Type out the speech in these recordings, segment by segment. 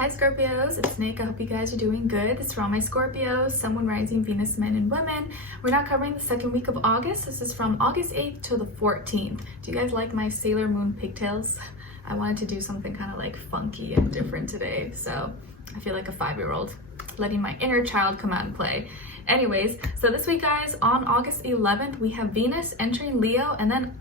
Hi Scorpios, it's Nick. I hope you guys are doing good. This is for all my Scorpios, Sun, Moon, Rising, Venus, men, and women. We're not covering the second week of August. This is from August 8th to the 14th. Do you guys like my Sailor Moon pigtails? I wanted to do something kind of like funky and different today, so I feel like a 5-year-old, letting my inner child come out and play. Anyways, so this week, guys, on August 11th, we have Venus entering Leo, and then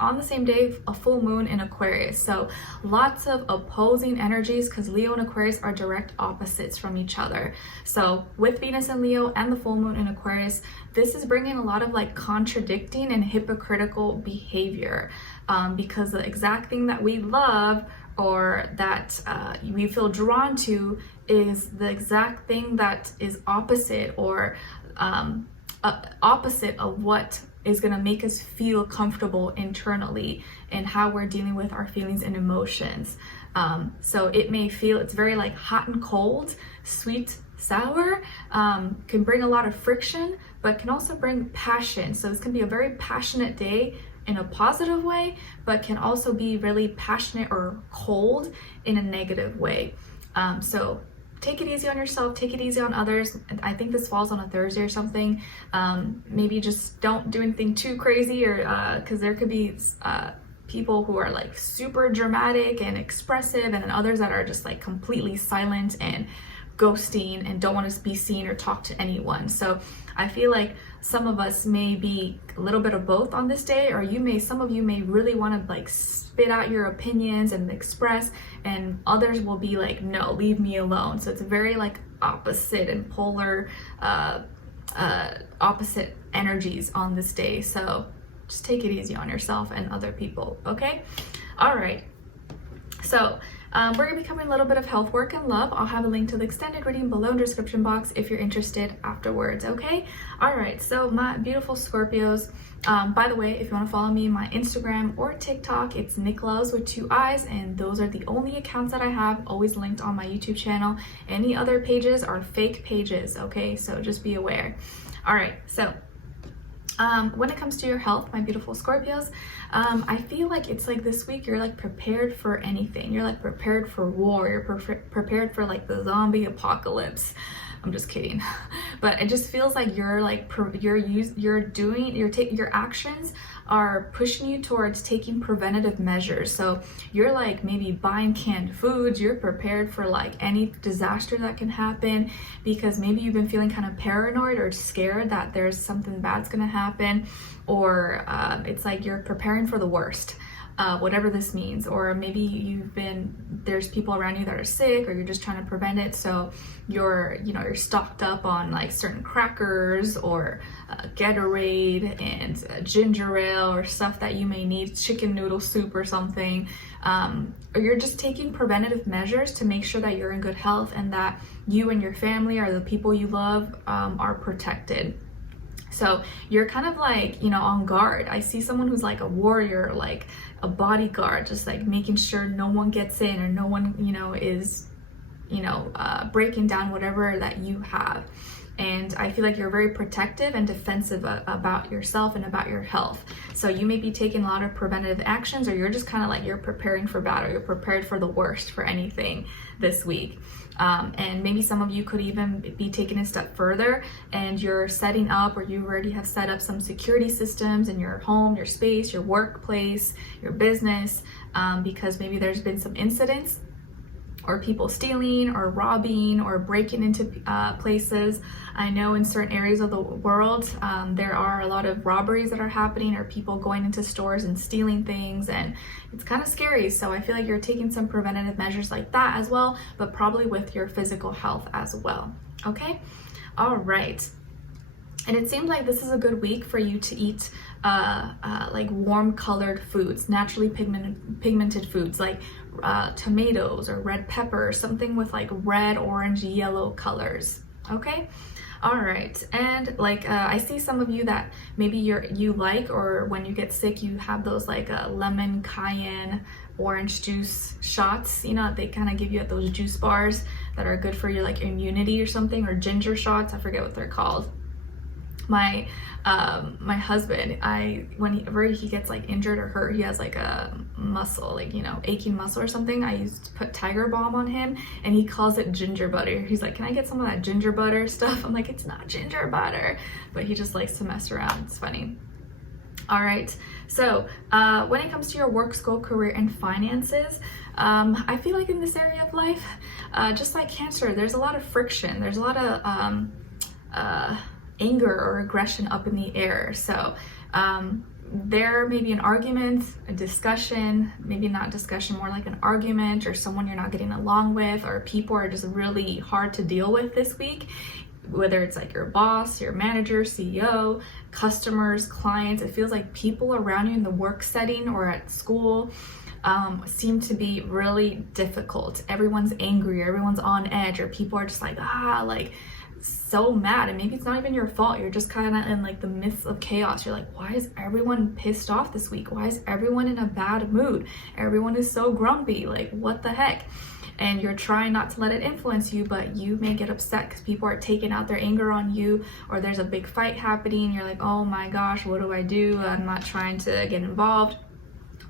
on the same day, a full moon in Aquarius. So lots of opposing energies because Leo and Aquarius are direct opposites from each other. So with Venus and Leo and the full moon in Aquarius, this is bringing a lot of like contradicting and hypocritical behavior because the exact thing that we love or that we feel drawn to is the exact thing that is opposite or opposite of what is going to make us feel comfortable internally and how we're dealing with our feelings and emotions. So it may feel it's very like hot and cold, sweet, sour, can bring a lot of friction, but can also bring passion. So this can be a very passionate day in a positive way, but can also be really passionate or cold in a negative way. So take it easy on yourself, take it easy on others. I think this falls on a Thursday or something. Maybe just don't do anything too crazy, or because there could be people who are like super dramatic and expressive, and then others that are just like completely silent and ghosting and don't want to be seen or talk to anyone. So I feel like some of us may be a little bit of both on this day, or some of you may really want to like spit out your opinions and express, and others will be like, no, leave me alone. So it's very like opposite and polar opposite energies on this day. So just take it easy on yourself and other people, okay? All right. So we're going to be covering a little bit of health, work, and love. I'll have a link to the extended reading below in the description box if you're interested afterwards, okay? All right, so my beautiful Scorpios, by the way, if you want to follow me on my Instagram or TikTok, it's Nicloves with 2 eyes, and those are the only accounts that I have, always linked on my YouTube channel. Any other pages are fake pages, okay? So just be aware. All right, so when it comes to your health, my beautiful Scorpios, I feel like it's like this week you're like prepared for anything. You're like prepared for war. You're prepared for like the zombie apocalypse. I'm just kidding, but it just feels like you're like your actions are pushing you towards taking preventative measures. So you're like maybe buying canned foods. You're prepared for like any disaster that can happen because maybe you've been feeling kind of paranoid or scared that there's something bad's gonna happen, or it's like you're preparing for the worst. Whatever this means, or maybe there's people around you that are sick, or you're just trying to prevent it, so you're stocked up on like certain crackers or Gatorade and ginger ale or stuff that you may need, chicken noodle soup or something, or you're just taking preventative measures to make sure that you're in good health and that you and your family or the people you love are protected. So you're kind of like, on guard. I see someone who's like a warrior, like a bodyguard, just like making sure no one gets in or no one, is, breaking down whatever that you have. And I feel like you're very protective and defensive about yourself and about your health. So you may be taking a lot of preventative actions, or you're just kind of like you're preparing for battle. You're prepared for the worst for anything this week. And maybe some of you could even be taking a step further and you're setting up, or you already have set up some security systems in your home, your space, your workplace, your business, because maybe there's been some incidents or people stealing or robbing or breaking into places. I know in certain areas of the world, there are a lot of robberies that are happening, or people going into stores and stealing things, and it's kind of scary. So I feel like you're taking some preventative measures like that as well, but probably with your physical health as well, okay? All right. And it seems like this is a good week for you to eat like warm colored foods, naturally pigmented foods like tomatoes or red pepper, something with like red, orange, yellow colors, okay? All right, and like I see some of you that maybe you like, or when you get sick, you have those like lemon, cayenne, orange juice shots, they kind of give you at those juice bars that are good for your like immunity or something, or ginger shots, I forget what they're called. my husband, whenever he gets like injured or hurt, he has like a muscle, like, you know, aching muscle or something, I used to put Tiger Balm on him, and he calls it ginger butter. He's like, can I get some of that ginger butter stuff? I'm like, it's not ginger butter, but he just likes to mess around. It's funny. All right, so when it comes to your work, school, career, and finances, I feel like in this area of life, just like Cancer, there's a lot of friction. There's a lot of anger or aggression up in the air. So there may be an argument, a discussion, maybe not discussion, more like an argument, or someone you're not getting along with, or people are just really hard to deal with this week. Whether it's like your boss, your manager, CEO, customers, clients, it feels like people around you in the work setting or at school seem to be really difficult. Everyone's angry, everyone's on edge, or people are just like, like so mad, and maybe it's not even your fault. You're just kind of in like the midst of chaos. You're like, why is everyone pissed off this week? Why is everyone in a bad mood? Everyone is so grumpy. Like, what the heck? And you're trying not to let it influence you, but you may get upset because people are taking out their anger on you, or there's a big fight happening. You're like, oh my gosh, what do I do? I'm not trying to get involved.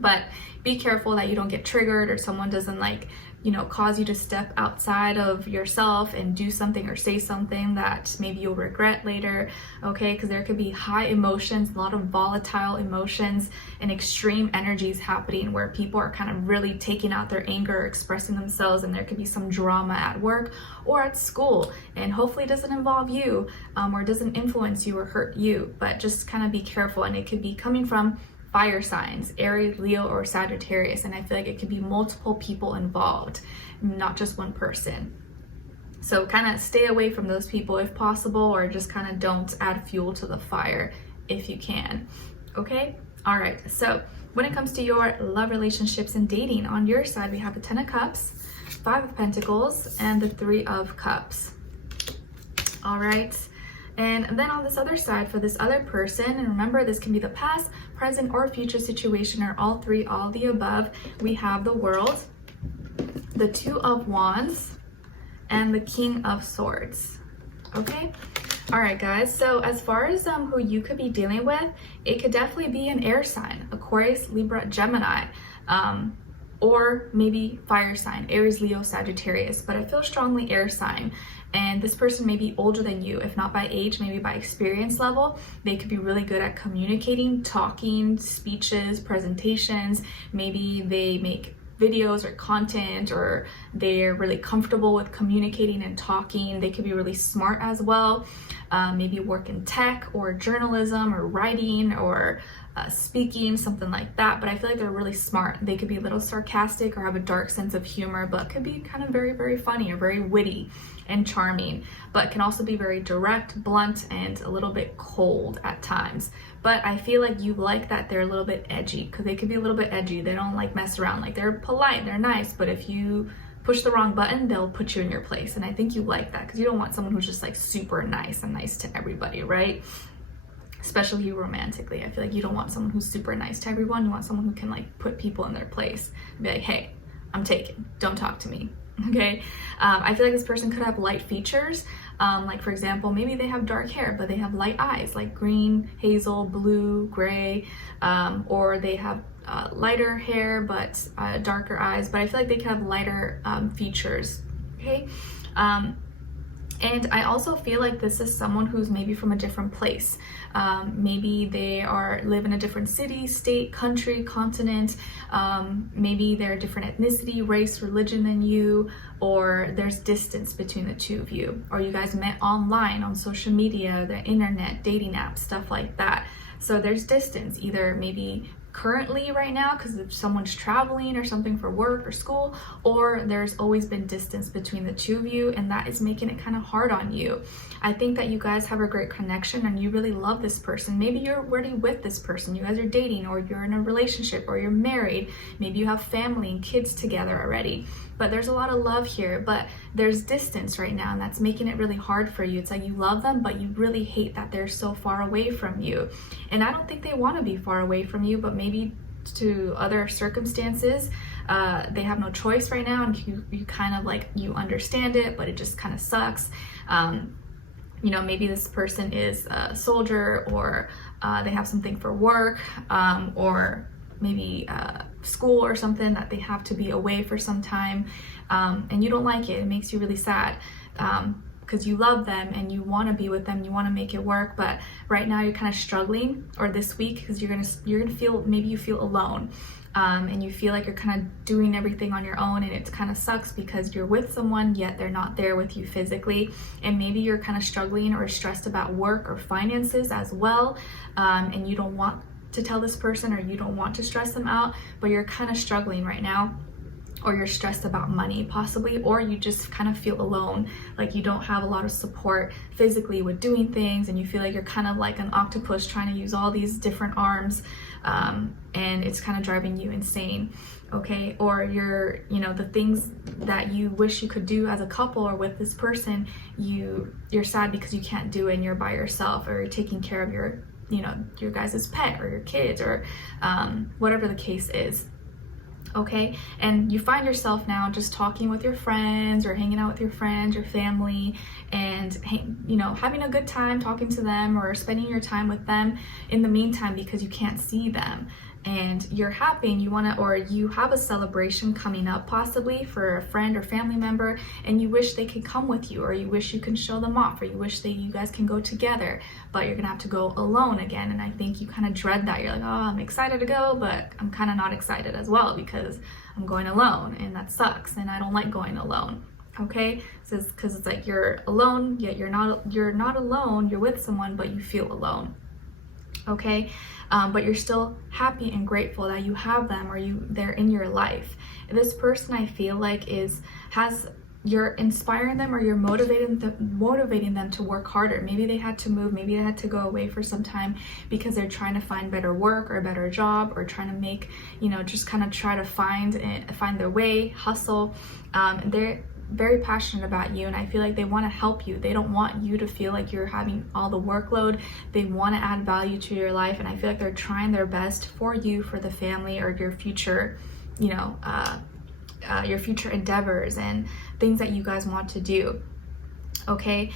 But be careful that you don't get triggered, or someone doesn't like, you know, cause you to step outside of yourself and do something or say something that maybe you'll regret later, okay? Because there could be high emotions, a lot of volatile emotions and extreme energies happening where people are kind of really taking out their anger, expressing themselves, and there could be some drama at work or at school, and hopefully it doesn't involve you, or doesn't influence you or hurt you, but just kind of be careful. And it could be coming from fire signs, Aries, Leo, or Sagittarius, and I feel like it could be multiple people involved, not just one person. So kind of stay away from those people if possible, or just kind of don't add fuel to the fire if you can, okay? All right, so when it comes to your love, relationships, and dating, on your side we have the 10 of Cups, 5 of Pentacles, and the 3 of Cups. All right. And then on this other side, for this other person, and remember, this can be the past, present, or future situation, or all three, all the above, we have the World, the 2 of Wands, and the King of Swords, okay? All right, guys, so as far as who you could be dealing with, it could definitely be an air sign, Aquarius, Libra, Gemini, or maybe fire sign, Aries, Leo, Sagittarius, but I feel strongly air sign. And this person may be older than you, if not by age, maybe by experience level. They could be really good at communicating, talking, speeches, presentations. Maybe they make videos or content, or they're really comfortable with communicating and talking. They could be really smart as well. Maybe work in tech or journalism or writing or speaking, something like that. But I feel like they're really smart. They could be a little sarcastic or have a dark sense of humor, but could be kind of very, very funny or very witty and charming, but can also be very direct, blunt, and a little bit cold at times. But I feel like you like that they're a little bit edgy, because they could be a little bit edgy. They don't like mess around. Like, they're polite, they're nice, but if you push the wrong button, they'll put you in your place. And I think you like that, because you don't want someone who's just like super nice and nice to everybody, right? Especially you romantically. I feel like you don't want someone who's super nice to everyone. You want someone who can like put people in their place and be like, hey, I'm taken, don't talk to me, okay? I feel like this person could have light features. Like, for example, maybe they have dark hair, but they have light eyes, like green, hazel, blue, gray, or they have lighter hair, but darker eyes. But I feel like they can have lighter features, okay? And I also feel like this is someone who's maybe from a different place. Maybe they live in a different city, state, country, continent. Maybe they're a different ethnicity, race, religion than you, or there's distance between the two of you. Or you guys met online, on social media, the internet, dating apps, stuff like that. So there's distance, either maybe currently right now because if someone's traveling or something for work or school, or there's always been distance between the two of you, and that is making it kind of hard on you. I think that you guys have a great connection and you really love this person. Maybe you're already with this person, you guys are dating, or you're in a relationship, or you're married, maybe you have family and kids together already, but there's a lot of love here, but there's distance right now, and that's making it really hard for you. It's like you love them, but you really hate that they're so far away from you. And I don't think they want to be far away from you, but maybe to other circumstances, they have no choice right now, and you kind of like, you understand it, but it just kind of sucks. You know, maybe this person is a soldier, or they have something for work, or maybe school or something that they have to be away for some time, and you don't like it. It makes you really sad, because you love them and you want to be with them, you want to make it work, but right now you're kind of struggling, or this week, because you're gonna feel, maybe you feel alone, and you feel like you're kind of doing everything on your own, and it kind of sucks because you're with someone yet they're not there with you physically, and maybe you're kind of struggling or stressed about work or finances as well, and you don't want to tell this person, or you don't want to stress them out, but you're kind of struggling right now, or you're stressed about money possibly, or you just kind of feel alone, like you don't have a lot of support physically with doing things, and you feel like you're kind of like an octopus trying to use all these different arms, and it's kind of driving you insane. Okay, or you're, you know, the things that you wish you could do as a couple or with this person, you're sad because you can't do it, and you're by yourself, or you're taking care of your, you know, your guys' pet or your kids, or whatever the case is. Okay, and you find yourself now just talking with your friends, or hanging out with your friends, your family, and you know, having a good time talking to them, or spending your time with them in the meantime, because you can't see them, and you're happy, and you want to, or you have a celebration coming up possibly for a friend or family member, and you wish they could come with you, or you wish you can show them off, or you wish that you guys can go together, but you're gonna have to go alone again. And I think you kind of dread that. You're like, oh, I'm excited to go, but I'm kind of not excited as well, because I'm going alone, and that sucks, and I don't like going alone. Okay, so because it's like you're alone, yet you're not alone, you're with someone, but you feel alone. Okay, but you're still happy and grateful that you have them, or they're in your life. This person, I feel like, you're inspiring them, or you're motivating them to work harder. Maybe they had to move, maybe they had to go away for some time because they're trying to find better work or a better job, or trying to make, you know, just kind of try to find their way, hustle. They're very passionate about you, and I feel like they want to help you. They don't want you to feel like you're having all the workload. They want to add value to your life, and I feel like they're trying their best for you, for the family, or your future, you know, your future endeavors and things that you guys want to do. Okay,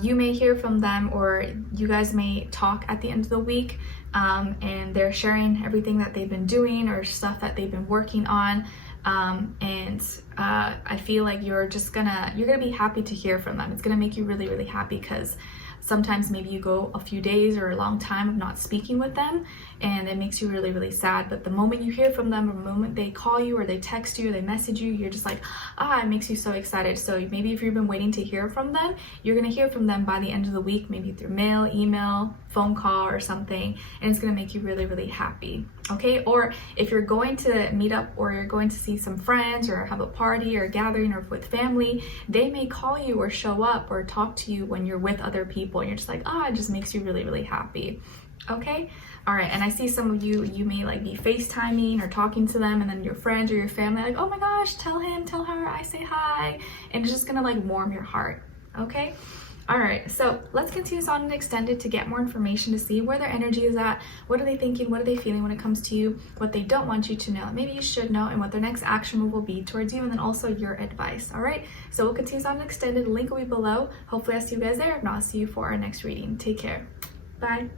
you may hear from them, or you guys may talk at the end of the week, and they're sharing everything that they've been doing, or stuff that they've been working on. I feel like you're gonna be happy to hear from them. It's gonna make you really, really happy, because sometimes maybe you go a few days or a long time of not speaking with them, and it makes you really, really sad. But the moment you hear from them, or the moment they call you, or they text you, or they message you, you're just like, it makes you so excited. So maybe if you've been waiting to hear from them, you're gonna hear from them by the end of the week, maybe through mail, email, phone call, or something, and it's gonna make you really, really happy. Okay, or if you're going to meet up, or you're going to see some friends, or have a party or a gathering, or with family, they may call you or show up or talk to you when you're with other people, and you're just like, it just makes you really, really happy. Okay, all right. And I see some of you may like be FaceTiming or talking to them, and then your friends or your family like, oh my gosh, tell him, tell her I say hi, and it's just gonna like warm your heart. Okay, all right, so let's continue on and extend it to get more information, to see where their energy is at, what are they thinking, what are they feeling when it comes to you, what they don't want you to know, maybe you should know, and what their next action move will be towards you, and then also your advice. All right, so we'll continue on and extend it. The link will be below. Hopefully I'll see you guys there. If not, I'll see you for our next reading. Take care. Bye.